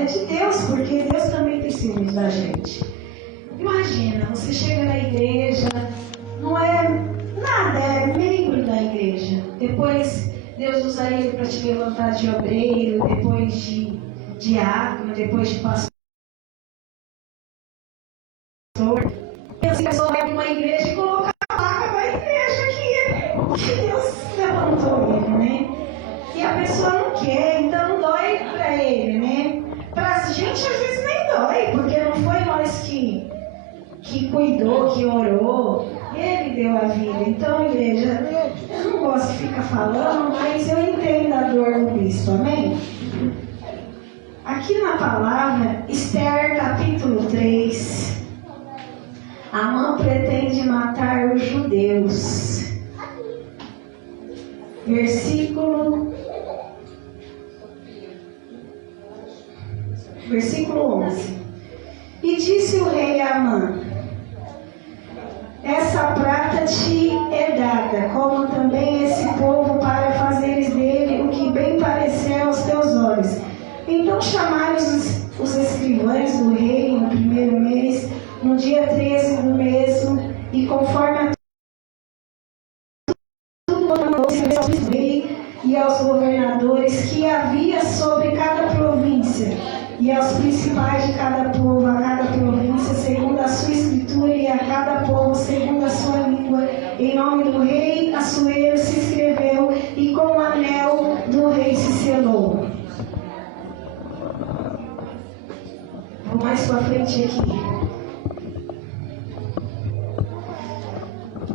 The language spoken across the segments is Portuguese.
É de Deus, porque Deus também tem ciúmes da gente. Imagina, você chega na igreja, não é nada, é membro da igreja. Depois Deus usa ele para te levantar de obreiro, depois de diácono, depois de pastor. Essa pessoa vai para uma igreja e coloca a placa da igreja que Deus levantou ele, né? E a pessoa não quer, então dói para ele, né? Para a gente às vezes nem dói, porque não foi nós que cuidou, que orou, ele deu a vida. Então, igreja, eu não gosto de ficar falando, mas eu entendo a dor do bispo, amém? Aqui na palavra, Esther capítulo 3, Amã pretende matar os judeus. Versículo 11. E disse o rei a Amã: essa prata te é dada, como também esse povo, para fazeres dele o que bem parecer aos teus olhos. Então chamaram os escrivães do rei no primeiro mês, no dia 13 do mês, e conforme a tudo ao rei e aos governadores que havia sobre cada província, e aos principais de cada povo, a cada província, segundo a sua escritura, e a cada povo, segundo a sua língua. Em nome do rei, Assuero se escreveu, e com o anel do rei se selou. Vou mais para frente aqui.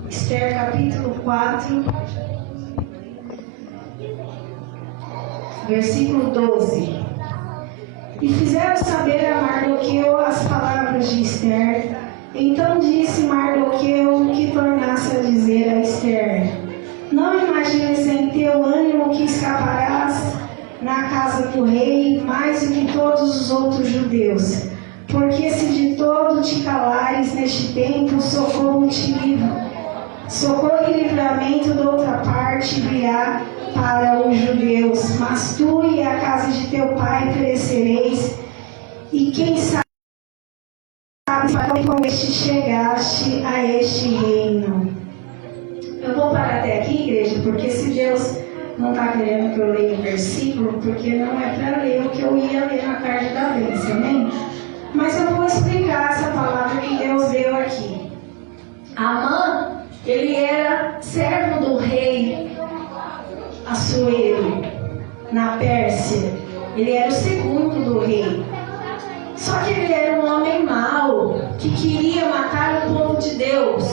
Esther capítulo 4, versículo 12. E fizeram saber a Mardoqueu as palavras de Esther. Então disse Mardoqueu que tornasse a dizer a Esther: não imagines em teu ânimo que escaparás na casa do rei mais do que todos os outros judeus. Porque se de todo te calares neste tempo, socorro e livramento de outra parte virá para os judeus, mas tu e a casa de teu pai perecereis, e quem sabe como este chegaste a este reino. Eu vou parar até aqui, igreja, porque se Deus não está querendo que eu leia o versículo, porque não é para ler o que eu ia ler na carta da bênção, amém? Mas eu vou explicar essa palavra que Deus deu aqui. Amã, ele era servo do rei Assuero, na Pérsia. Ele era o segundo do rei. Só que ele era um homem mau, que queria matar o povo de Deus.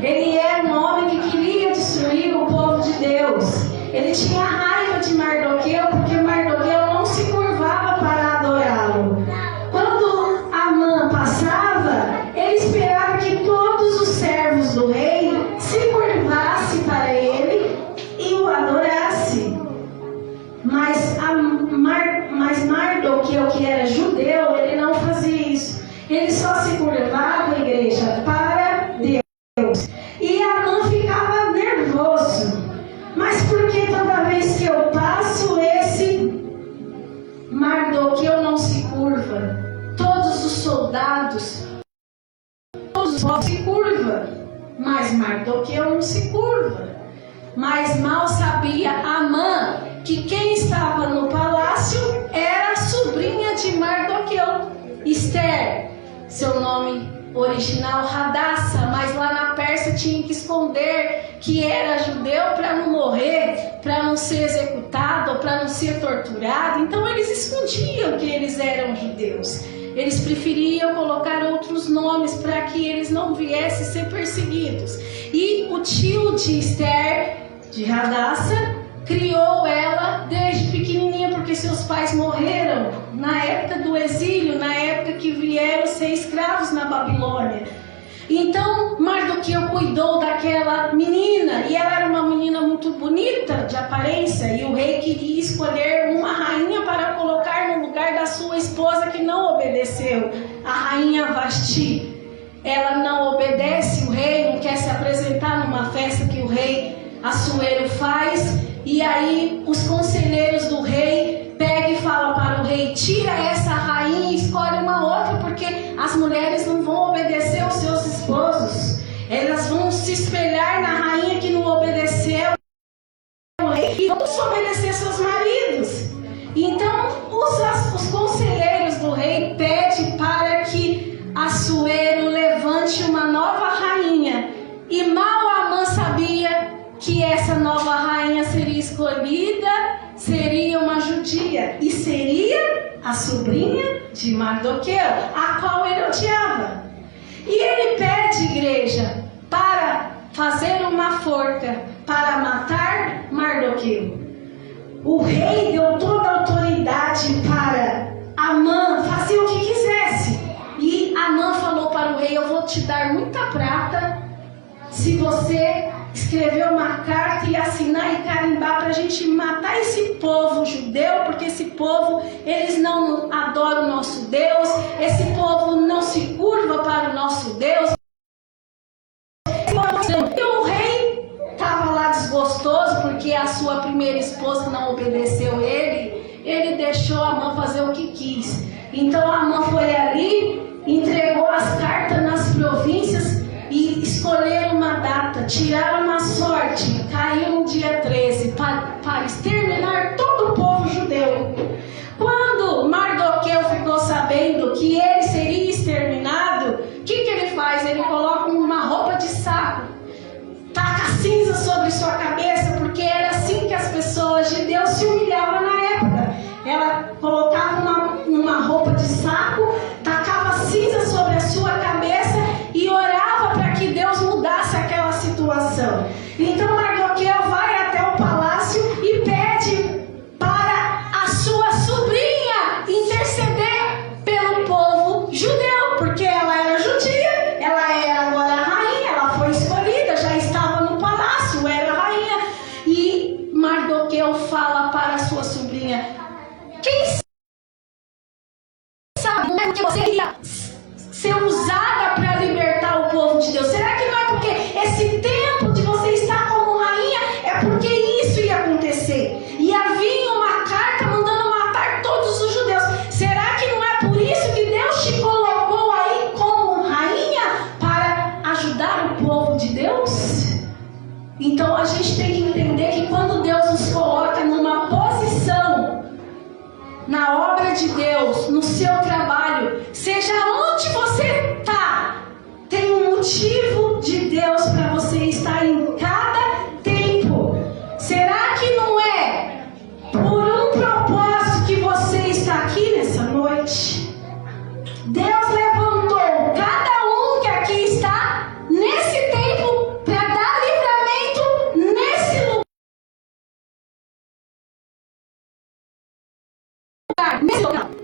Ele era um homem que queria destruir o povo de Deus. Ele tinha raiva de Mardoqueu, porque Mardoqueu não se curvava para adorá-lo. Quando Amã passava, ele esperava que todos os servos do rei se curvassem para ele e o adorasse. Mas Mardoqueu, que era judeu, ele não fazia isso. Ele só se curvava, igreja, para Deus. E Amã ficava nervoso. Mas por que toda vez que eu passo, esse Mardoqueu não se curva? Todos os soldados, todos os povos se curvam, mas Mardoqueu não se curva. Mas mal sabia Amã que quem estava no palácio era a sobrinha de Mardoqueu, Esther. Seu nome original, Radassa, mas lá na Pérsia tinha que esconder que era judeu para não morrer, para não ser executado, ou para não ser torturado. Então eles escondiam que eles eram judeus. Eles preferiam colocar outros nomes para que eles não viessem ser perseguidos. E o tio de Esther, de Radassa, criou ela desde pequenininha, porque seus pais morreram na época do exílio, na época que vieram ser escravos na Babilônia. Então Mardoqueu cuidou daquela menina, e ela era uma menina muito bonita de aparência, e o rei queria escolher uma rainha para colocar no lugar da sua esposa que não obedeceu, a rainha Vasti. Ela não obedece o rei, não quer se apresentar numa festa que o rei Assuero faz, e aí os conselheiros do rei pegam e falam para o rei: tira essa as mulheres não vão obedecer aos seus esposos. Elas vão se espelhar na rainha que não obedeceu e vão desobedecer seus maridos. Então, os conselheiros do rei pedem para que Assuero levante uma nova rainha. E mal Amã sabia que essa nova rainha seria escolhida, seria uma judia e seria a sobrinha de Mardoqueu, a qual ele odiava. E ele pede, igreja, para fazer uma forca para matar Mardoqueu. O rei deu toda a autoridade para Amã fazer o que quisesse. E Amã falou para o rei: eu vou te dar muita prata se você escrever uma carta e assinar e carimbar para a gente matar esse povo judeu, porque esse povo, eles não adoram o nosso Deus, esse povo não se curva para o nosso Deus. E o rei estava lá desgostoso porque a sua primeira esposa não obedeceu ele deixou Amã fazer o que quis. Então Amã foi ali, entregou as cartas nas províncias e escolheram uma data, tiraram uma sorte, caiu no dia 13 para exterminar todo o povo judeu. Quando Mardoqueu ficou sabendo que ele seria exterminado, o que ele faz? Ele coloca uma roupa de saco, taca cinza sobre sua cabeça, porque era assim que as pessoas de Deus se humilhavam na época. Ela colocava uma roupa de saco, tacava cinza sobre a sua cabeça e orava para que Deus mudasse aquela situação. Então Mardoqueu vai até o palácio e pede para a sua sobrinha interceder pelo povo judeu, porque ela era judia, ela era agora rainha, ela foi escolhida, já estava no palácio, era rainha. E Mardoqueu fala para a sua sobrinha: quem sabe, não é porque você iria ser usada para libertar o povo de Deus? Será que não é porque esse tempo de você estar como rainha é porque isso ia acontecer? E havia uma carta mandando matar todos os judeus. Será que não é por isso que Deus te colocou aí como rainha, para ajudar o povo de Deus? Então a gente tem que entender que quando Deus nos coloca numa posição na obra de Deus, no seu trabalho, seja onde você está, tem um motivo de Deus para você estar em cada tempo. Será que não é por um propósito que você está aqui nessa noite? Deus levantou cada um que aqui está nesse tempo para dar livramento nesse lugar.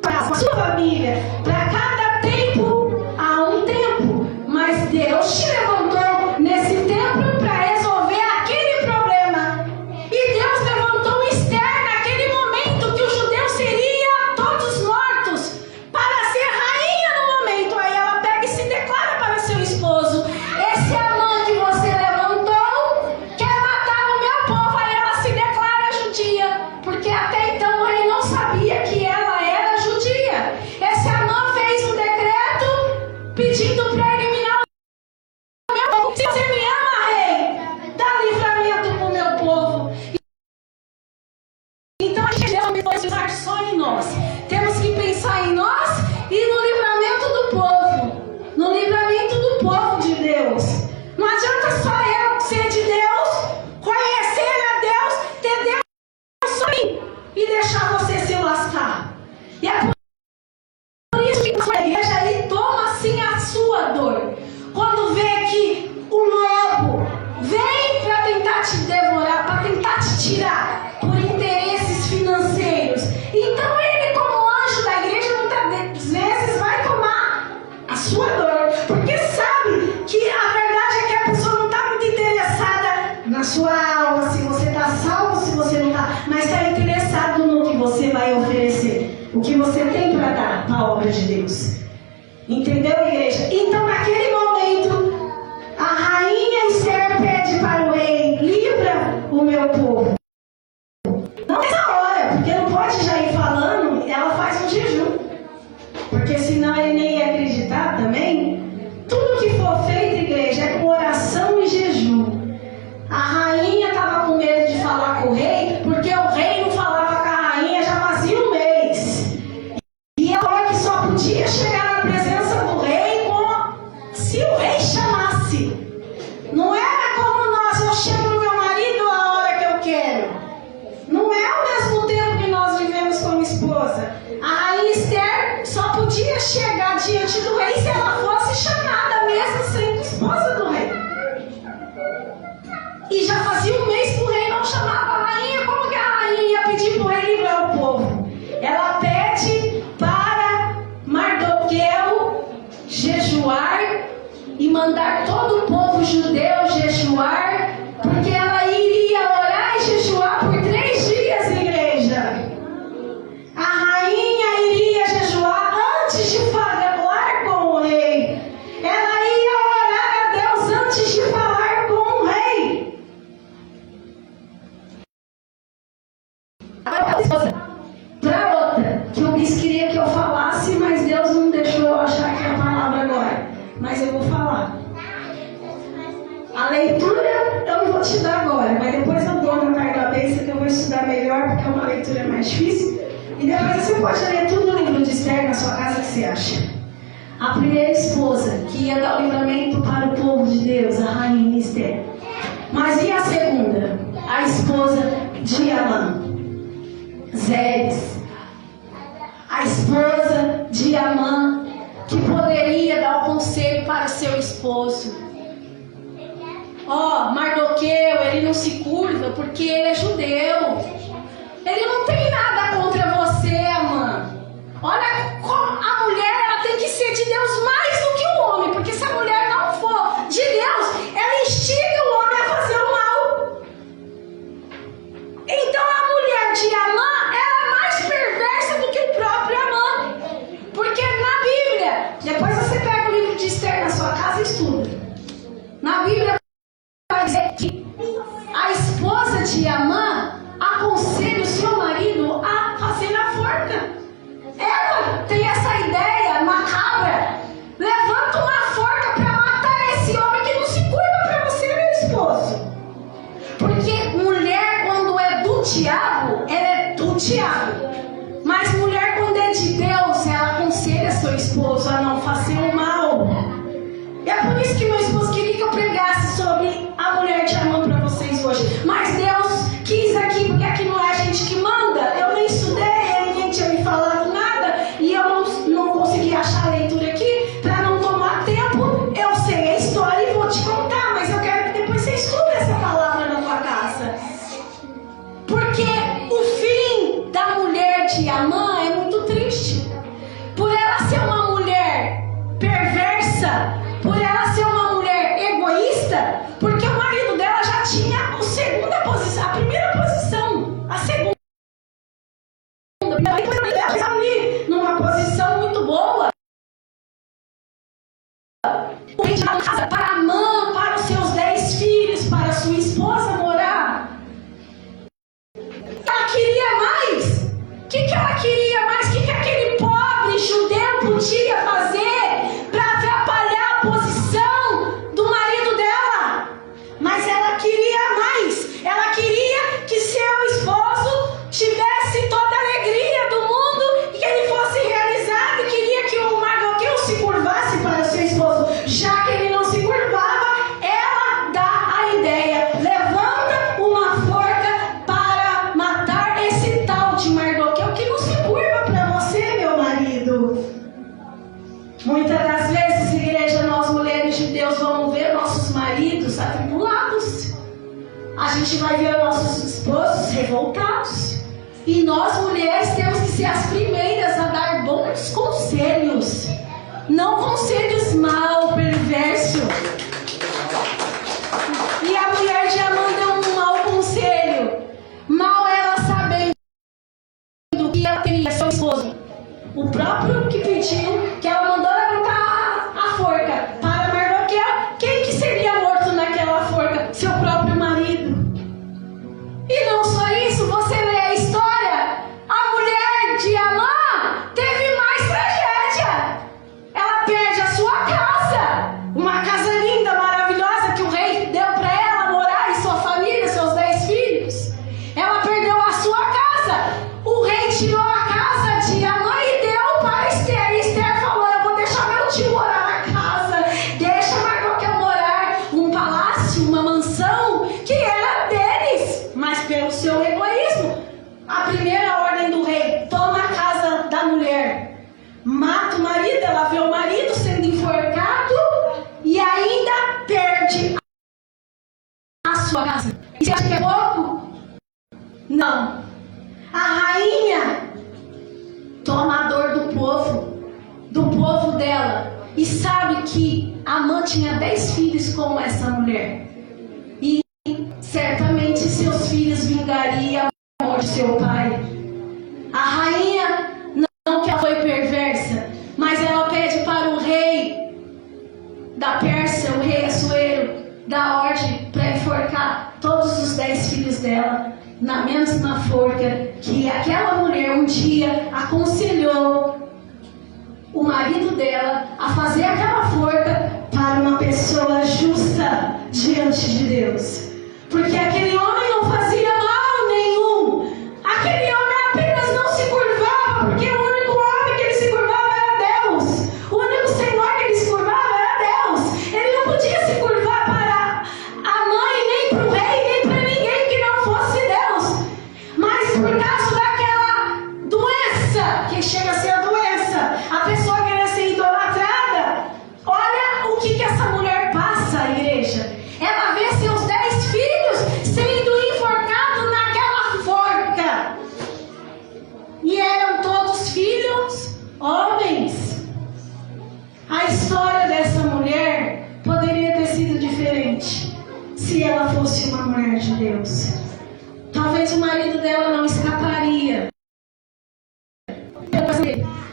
Para a sua família, para cada tempo há um tempo, mas Deus te levantou nesse tempo para resolver aquele problema. E Deus levantou Esther naquele momento que o judeu seria todos mortos, para ser rainha no momento. Aí ela pega e se declara para seu esposo: esse Amã que você levantou quer matar o meu povo. Aí ela se declara judia, porque até então o rei não sabia que ela era judia. Esse Amã fez um decreto pedindo para eliminar o meu povo. Se você me ama, rei, dá livramento para o meu povo. Então a gente não pode pensar só em nós. Temos que pensar em nós e no livramento do povo, no livramento do povo de Deus. Não adianta só eu ser de Deus, conhecer a Deus, ter Deus só em mim e deixar você se lascar. E é por isso que a sua igreja aí toma sim a sua dor. Quando vê que o lobo vem para tentar te devorar, para tentar te tirar por interesses financeiros, então ele, como anjo da igreja, muitas vezes vai tomar a sua dor, porque sabe que a verdade é que a pessoa não está muito interessada na sua alma, se você está salvo, se você não está, mas está interessado no que você vai oferecer, o que você tem para dar para a obra de Deus. Entendeu, igreja? Então, naquele momento, a rainha Esther pede para o rei: livra o meu povo. Não nessa hora, porque não pode já ir falando, ela faz um jejum, porque senão ele nem ia acreditar também. leitura é mais difícil. E depois você pode ler tudo no livro de Esther na sua casa, o que você acha? A primeira esposa que ia dar o livramento para o povo de Deus, a rainha Esther. Mas e a segunda? A esposa de Amã, Zeres. A esposa de Amã, que poderia dar o conselho para seu esposo. Mardoqueu, ele não se curva porque ele é judeu. Ele não tem nada contra você, Amã. Olha como a mulher, ela tem que ser de Deus mais do que o homem. Porque se a mulher não for de Deus, ela instiga o homem a fazer o mal. Então a mulher de Amã, ela é mais perversa do que o próprio Amã. Porque na Bíblia, depois você pega o livro de Esther na sua casa e estuda. Na Bíblia vai dizer que a esposa de Amã aconselha o seu marido a fazer a forca. Ela tem essa ideia macabra. Levanta uma forca para matar esse homem que não se curva para você, meu esposo. Porque mulher, quando é do diabo, ela é do diabo. Mas mulher, quando é de Deus, ela aconselha seu esposo a não fazer o mal. E é por isso que meu esposo queria que eu pregasse sobre a mulher de Amã para vocês hoje. Mas Deus quis aqui, porque aqui não é a gente que manda. Eu nem estudei, ninguém tinha me falado nada. E eu não consegui achar a leitura aqui. Para não tomar tempo, eu sei a história e vou te contar. Mas eu quero que depois você estude essa palavra na tua casa. Porque o fim da mulher de Amã é muito triste. Por ela ser uma mulher perversa, por ela ser uma mulher egoísta, porque o marido dela já tinha a segunda posição, a primeira posição, a segunda. Depois ela estava ali numa posição muito boa. O rei de uma casa para Amã, para os seus 10 filhos, para sua esposa morar. Ela queria mais. O que ela queria mais? O que aquele pobre judeu podia fazer para atrapalhar a posição do marido dela? Mas ela queria mais. Ela queria que seu esposo tivesse toda a alegria do mundo e que ele fosse realizado. E queria que o Mardoqueu se curvasse para seu esposo. Já que ele não se curvava, ela dá a ideia. Levanta uma forca para matar esse tal de Mardoqueu que não se curva para você, meu marido. Muitas das vezes, igreja, nós mulheres de Deus vamos ver nossos maridos atribulados. A gente vai ver nossos esposos revoltados. E nós mulheres temos que ser as primeiras a dar bons conselhos. Não conselhos mal, perverso. E a mulher de Amã deu um mau conselho. Mal ela sabendo que ela teria seu esposo. O próprio que pediu, que ela mandou levantar a forca para Mardoqueu. Quem que seria morto naquela forca? Seu próprio marido. E não só isso, você lê a história. A mulher de Amã teve mais tragédia. Ela perde a sua casa. Uma casa linda, maravilhosa, que o rei deu para ela morar e sua família, seus 10 filhos. Ela perdeu a sua casa. O rei tirou a casa de Amã e deu para Esther. E Esther falou: eu vou deixar meu tio morar na casa. Deixa Mardoqueu morar um palácio, uma mansão que era deles. Mas pelo seu egoísmo, a primeira ordem do rei: toma a casa da mulher, mata o marido. Ela vê o marido sendo enforcado e ainda perde a sua casa. E você acha que é pouco? Não. A rainha toma a dor do povo dela, e sabe que Amã tinha 10 filhos com essa mulher, e certamente seus filhos vingariam a morte de seu pai. A rainha, não que ela foi perversa, mas ela pede para o rei da Pérsia, o rei Assuero, dar ordem para enforcar todos os 10 filhos dela na mesma forca que aquela mulher um dia aconselhou o marido dela a fazer aquela forca para uma pessoa justa diante de Deus. Porque aquele homem não fazia mal nenhum. Aquele homem que chega a ser a doença, a pessoa querer ser idolatrada. Olha o que essa mulher passa, igreja. Ela vê seus 10 filhos sendo enforcados naquela forca. E eram todos filhos homens. A história dessa mulher poderia ter sido diferente se ela fosse uma mulher de Deus. Talvez o marido dela não escaparia,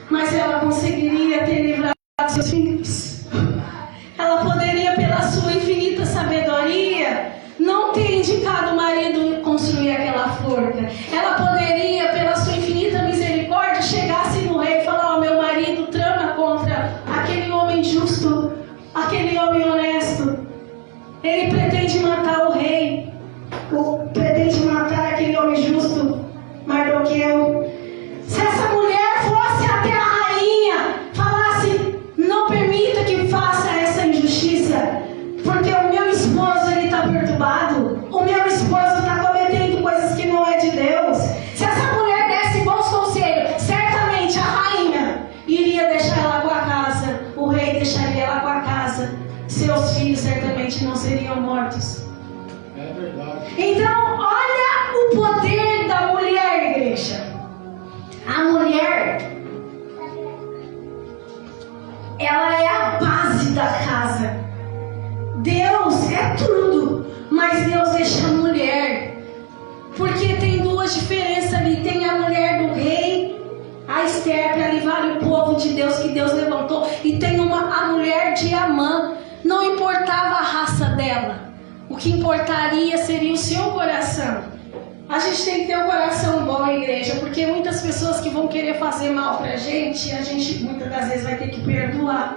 mas ela conseguiria ter livrado seus filhos. Ela poderia, pela sua infinita sabedoria, não ter indicado o marido construir aquela forca. Ela poderia, pela sua infinita misericórdia, chegar-se no rei e falar: ó, meu marido trama contra aquele homem justo, aquele homem honesto. Ele pretende matar o rei, pretende matar aquele homem justo, Mardoqueu. Se essa mulher fosse até a rainha, falasse: não permita que faça essa injustiça, porque o meu esposo está perturbado, o meu esposo está cometendo coisas que não é de Deus. Se essa mulher desse bons conselhos, certamente a rainha iria deixar ela com a casa, o rei deixaria ela com a casa, seus filhos certamente não seriam mortos. É verdade. Então, olha o poder da mulher, igreja. A mulher, ela é a base da casa. Deus é tudo, mas Deus deixa a mulher, porque tem duas diferenças ali. Tem a mulher do rei, a Esther, para livrar o povo de Deus, que Deus levantou, e tem a mulher de Amã. Não importava a raça dela, o que importaria seria o seu coração. A gente tem que ter um coração bom, igreja, porque muitas pessoas que vão querer fazer mal pra gente, a gente muitas das vezes vai ter que perdoar,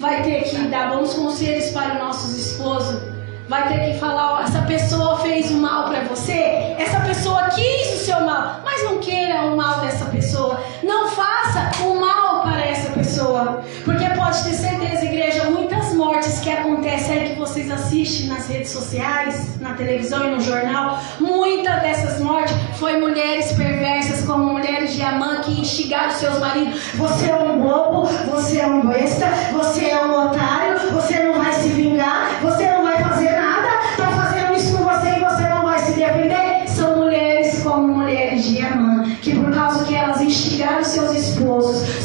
vai ter que dar bons conselhos para os nossos esposos, vai ter que falar: ó, essa pessoa fez o mal para você, essa pessoa quis o seu mal, mas não queira o mal dessa pessoa, não faça o mal para essa pessoa, porque pode ter certeza, igreja, muitas mortes que acontecem aí, que vocês assistem nas redes sociais, na televisão e no jornal, muitas dessas mortes foi mulheres perversas, como mulheres de Amã, que instigaram seus maridos: você é um bobo, você é um besta, você é um otário, você não vai se vingar, você não vai fazer nada, estão fazendo isso com você e você não vai se defender. São mulheres como mulheres de Amã, que por causa que elas instigaram seus esposos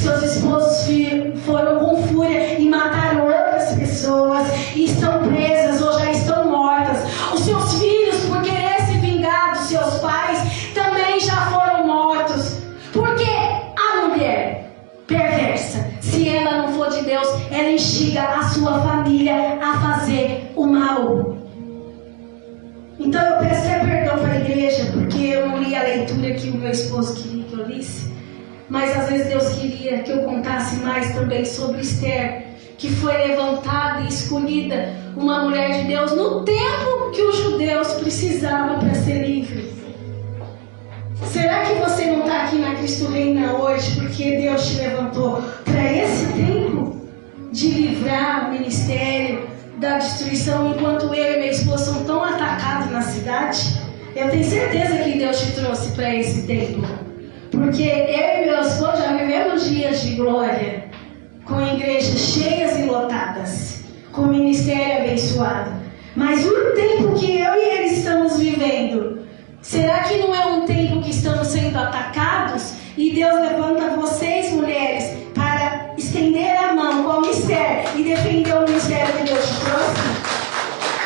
foram com fúria e mataram outras pessoas, e estão presas ou já estão mortas. Os seus filhos, por querer se vingar dos seus pais, também já foram mortos. Porque a mulher perversa, se ela não for de Deus, ela instiga a sua família a fazer o mal. Então eu peço perdão para a igreja, porque eu não li a leitura que o meu esposo queria que eu lisse, mas às vezes Deus queria que eu contasse mais também sobre Esther, que foi levantada e escolhida, uma mulher de Deus, no tempo que os judeus precisavam para ser livres. Será que você não está aqui na Cristo Reina hoje porque Deus te levantou para esse tempo de livrar o ministério da destruição, enquanto eu e minha esposa são tão atacados na cidade? Eu tenho certeza que Deus te trouxe para esse tempo, porque eu e meu esposo já vivemos dias de glória, com igrejas cheias e lotadas, com ministério abençoado. Mas o tempo que eu e ele estamos vivendo, será que não é um tempo que estamos sendo atacados? E Deus levanta vocês, mulheres, para estender a mão como Esther e defender o ministério que Deus te trouxe?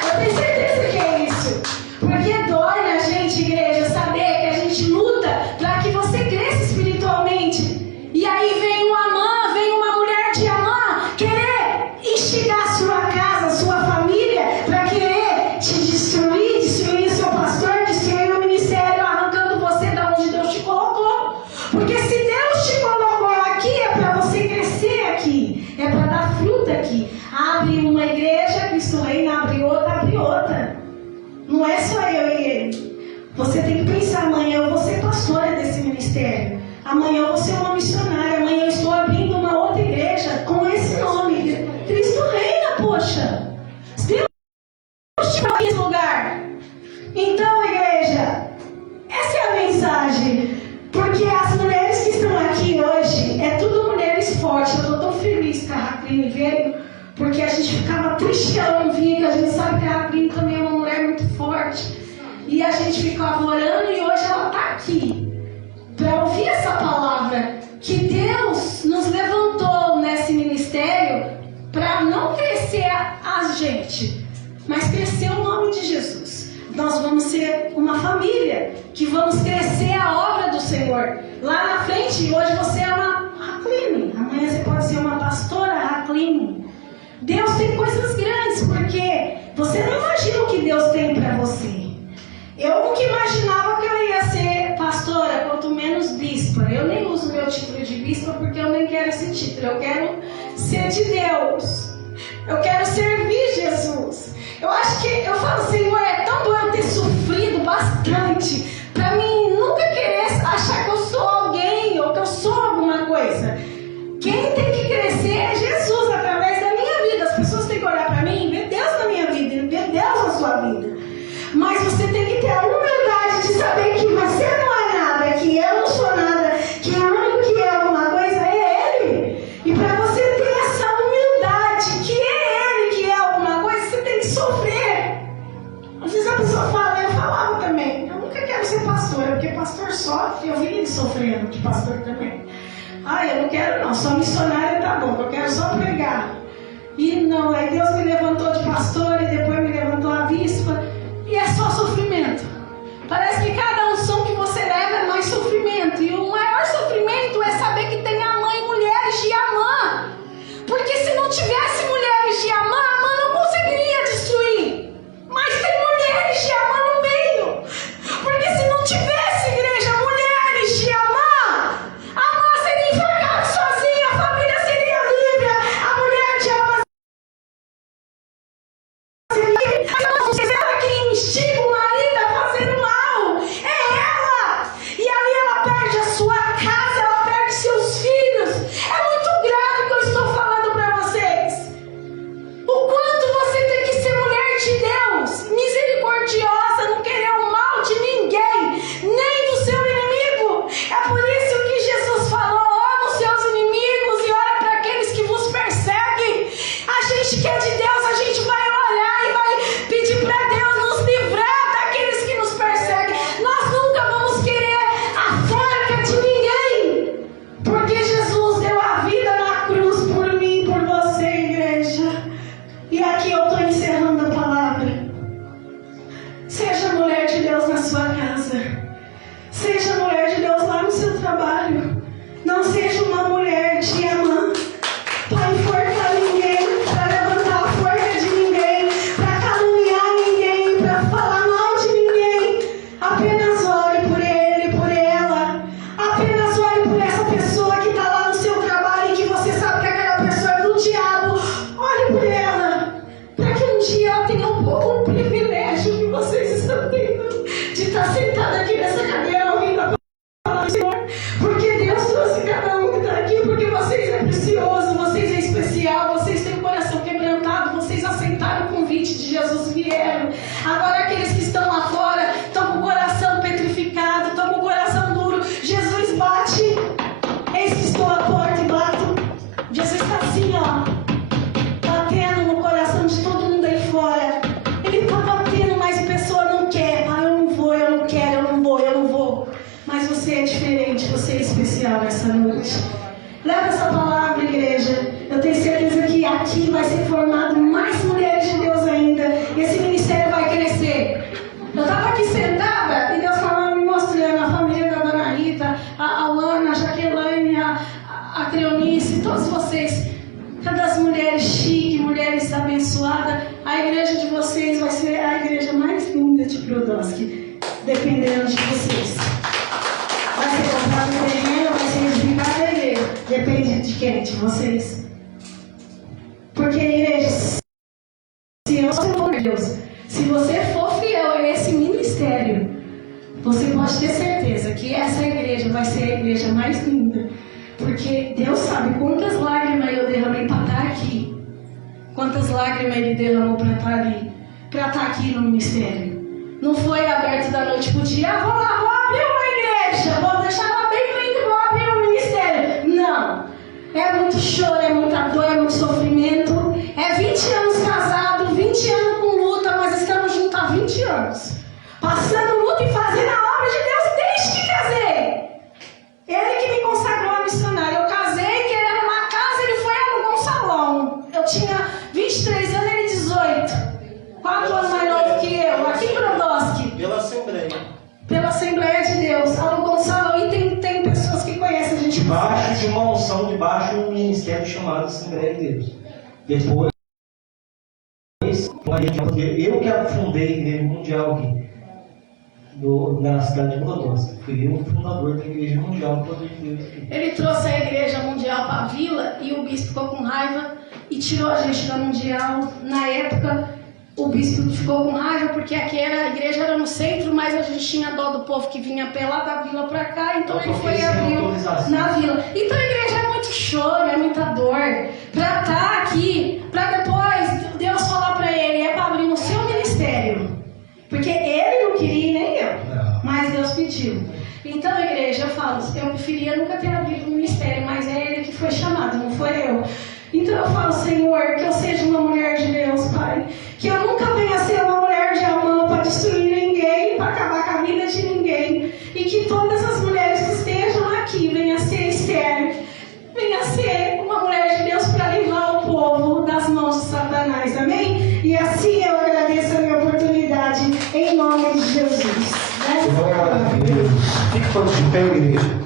Eu tenho certeza que é isso. Porque dói na gente, igreja, saber que a gente luta para que você cresça espiritualmente. E aí vem um Amã, vem uma mulher de Amã querer instigar a sua casa, sua família, para querer te destruir, destruir o seu pastor, destruir o ministério, arrancando você da onde Deus te colocou. Porque se Deus te colocou aqui, é para você crescer aqui, é para dar fruto aqui. Abre uma igreja, Cristo Reina, abre outra. Não é só eu e ele. Você tem que pensar: amanhã eu vou ser pastora desse ministério, amanhã eu vou ser uma missionária, amanhã eu estou abrindo uma outra igreja com esse nome, Cristo Reina. Poxa, Deus te deu esse lugar. Então, igreja, essa é a mensagem. Porque as mulheres que estão aqui hoje, Cline veio, porque a gente ficava triste que ela não vinha, que a gente sabe que a Cline também é uma mulher muito forte. E a gente ficava orando e hoje ela está aqui para ouvir essa palavra, que Deus nos levantou nesse ministério para não crescer a gente, mas crescer o nome de Jesus. Nós vamos ser uma família que vamos crescer a obra do Senhor. Lá na frente, hoje você é uma Racline, amanhã você pode ser uma pastora Racline. Deus tem coisas grandes, porque você não imagina o que Deus tem para você. Eu nunca imaginava que eu ia ser pastora, quanto menos bispa. Eu nem uso meu título de bispa porque eu nem quero esse título. Eu quero ser de Deus. Eu quero servir Jesus. Eu acho que, eu falo, Senhor, é tão bom eu ter sofrido bastante para mim nunca querer achar que eu sou alguém ou que eu sou alguma coisa. Quem tem que crescer é Jesus através da minha vida. As pessoas têm que olhar para mim e ver Deus na minha vida e ver Deus na sua vida. Mas você tem que ter a humildade de saber que você não é nada, que eu não sou nada, que o único que é alguma coisa é Ele. E para você ter essa humildade, que é Ele que é alguma coisa, você tem que sofrer. Às vezes a pessoa fala, eu falava também, eu nunca quero ser pastora, porque pastor sofre, eu vi ele sofrendo de pastor também. Eu não quero não, só missionária tá bom, eu quero só pregar. E não, aí Deus me levantou de pastor e depois me levantou a bispa. E é só sofrimento. Parece que cada unção que você leva é mais sofrimento. E o maior sofrimento é saber que tem Amã e mulheres de Amã. Porque se não tivesse mulheres de Amã, Amã não conseguiria destruir. Mas tem mulheres de Amã no meio. Porque se não tivesse, igreja, mulheres de Amã, Amã seria enforcada sozinha, a família seria livre, a mulher de Amã seria quem instiga o marido a fazer o mal. É ela. E ali ela perde a sua casa, ela perde seus filhos. É muito grave o que eu estou falando para vocês. O quanto você tem que ser mulher de Deus, misericordiosa, não querer o mal de ninguém, nem do seu inimigo. É por isso que Jesus falou, ama os seus inimigos e ora para aqueles que vos perseguem. A gente que é de Deus, a gente vai olhar e vai pedir para Deus nos livrar daqueles que nos perseguem. Nós nunca vamos querer a forca de ninguém, porque Jesus deu a vida na cruz por mim e por você, igreja. E aqui eu estou encerrando a palavra. Seja mulher de Deus na sua casa. Seja mulher de Deus lá no seu trabalho. Não seja uma mulher de Amã para enforcar ninguém, para levantar a forca de ninguém, para caluniar ninguém, para falar mal de ninguém. Apenas ore por ele, por ela. Apenas ore por essa pessoa que está lá no seu trabalho e que você sabe que aquela pessoa é do diabo. Ore por ela, para que um dia ela tenha o privilégio que vocês estão tendo de estar sentada aqui nessa cadeira ouvindo a palavra do Senhor. Porque Deus trouxe cada um que está aqui, porque vocês é precioso, vocês é especial, vocês têm o coração quebrantado, vocês aceitaram o convite de Jesus e vieram. Agora aqueles que estão lá fora estão com o coração petrificado, estão com o coração duro. Jesus bate, eis que estou à porta e bato. Jesus está assim, batendo no coração de todo mundo aí fora. Ele está batendo, mas a pessoa não quer. Eu não vou, eu não quero, eu não vou, eu não vou. Mas você é diferente, você é especial nessa noite. Leva essa palavra, igreja. Eu tenho certeza que aqui vai ser formado mais mulheres de Deus ainda. E esse ministério vai crescer. Eu estava aqui sentada e Deus estava me mostrando a família da Dona Rita, a Ana, a Jaqueline, a Creonice, todos vocês. Cada das mulheres chiques, mulheres abençoadas. A igreja de vocês vai ser a igreja mais linda de Brodowski, dependendo de vocês. Vai ser comprado um terreno, vai ser edificada a igreja. Depende de quem? De vocês. Porque, igreja, se eu sou Deus, se você for fiel a esse ministério, você pode ter certeza que essa igreja vai ser a igreja mais linda. Porque Deus sabe quantas lágrimas eu derramei para estar aqui. Quantas lágrimas Ele derramou para estar ali. Para estar aqui no ministério. Não foi aberto da noite para o dia. Vou lá, vou abrir uma igreja. Vou deixar ela bem linda e vou abrir um ministério. Não. É muito choro, é muita dor, é muito sofrimento. É 20 anos casado, 20 anos com luta, mas estamos juntos há 20 anos. Passando luta e fazendo a obra de Deus desde que casei. Ele que me consagrou a missionária. Eu casei querendo uma casa, ele foi alugar um salão. Eu tinha 23 anos, ele 18. 4 anos mais novo que eu, aqui em Brodowski. Pela Assembleia. Pela Assembleia de Deus. Alugou um salão e tem pessoas que conhecem a gente. Debaixo de uma unção, debaixo de um ministério chamado Assembleia de Deus. Depois, eu que fundei a Igreja Mundial aqui, na cidade de Brodowski. Fui eu o fundador da Igreja Mundial do Poder de Deus aqui. Ele trouxe a Igreja Mundial para a vila e o bispo ficou com raiva e tirou a gente da Mundial. Na época, o bispo ficou com raiva porque aqui a igreja era no centro, mas a gente tinha dó do povo que vinha pela da vila para cá, então ele foi e abriu na vila. Então a igreja é muito choro, é muita dor. Para estar aqui, para depois Deus falar para ele, é para abrir no seu ministério. Porque ele não queria, nem eu. Mas Deus pediu. Então, igreja, eu falo, eu preferia nunca ter abrido o ministério, mas é ele que foi chamado, não foi eu. Então eu falo, Senhor, que eu seja uma mulher de Deus, Pai. Que eu nunca venha a ser uma mulher de Amã para destruir ninguém, para acabar com a vida de ninguém. E que todas as mulheres que estejam aqui venham a ser Esther, venha a ser uma mulher de Deus para livrar o povo das mãos de Satanás, amém? E assim eu agradeço a minha oportunidade, em nome de Jesus. Glória a Deus. Fique todos de pé, igreja.